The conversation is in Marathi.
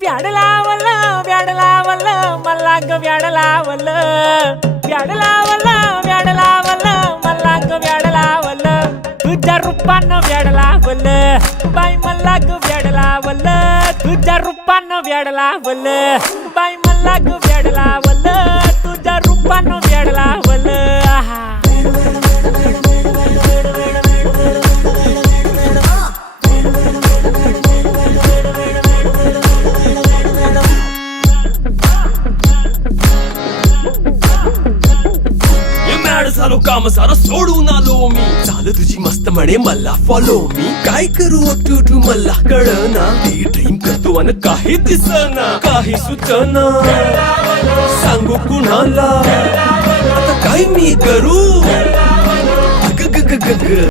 व्याड लावलं मला ग व्याड लावलं मला ग व्याड लावलं तुझ्या रूपानं व्याड लावलं बाई मला ग व्याड लावलं तुझ्या रूपानं व्याड लावलं बाई मला ग व्याड लावलं तुझ्या रूपानं व्याड लावलं आहा झालो काम सारा सोडून आलो मी झालं तुझी मस्त म्हणे मला फॉलो मी काय करू टू मला कळना ती ड्रीम करतो आणि काही दिसना काही सुचना सांगू कुणाला आता काय मी करू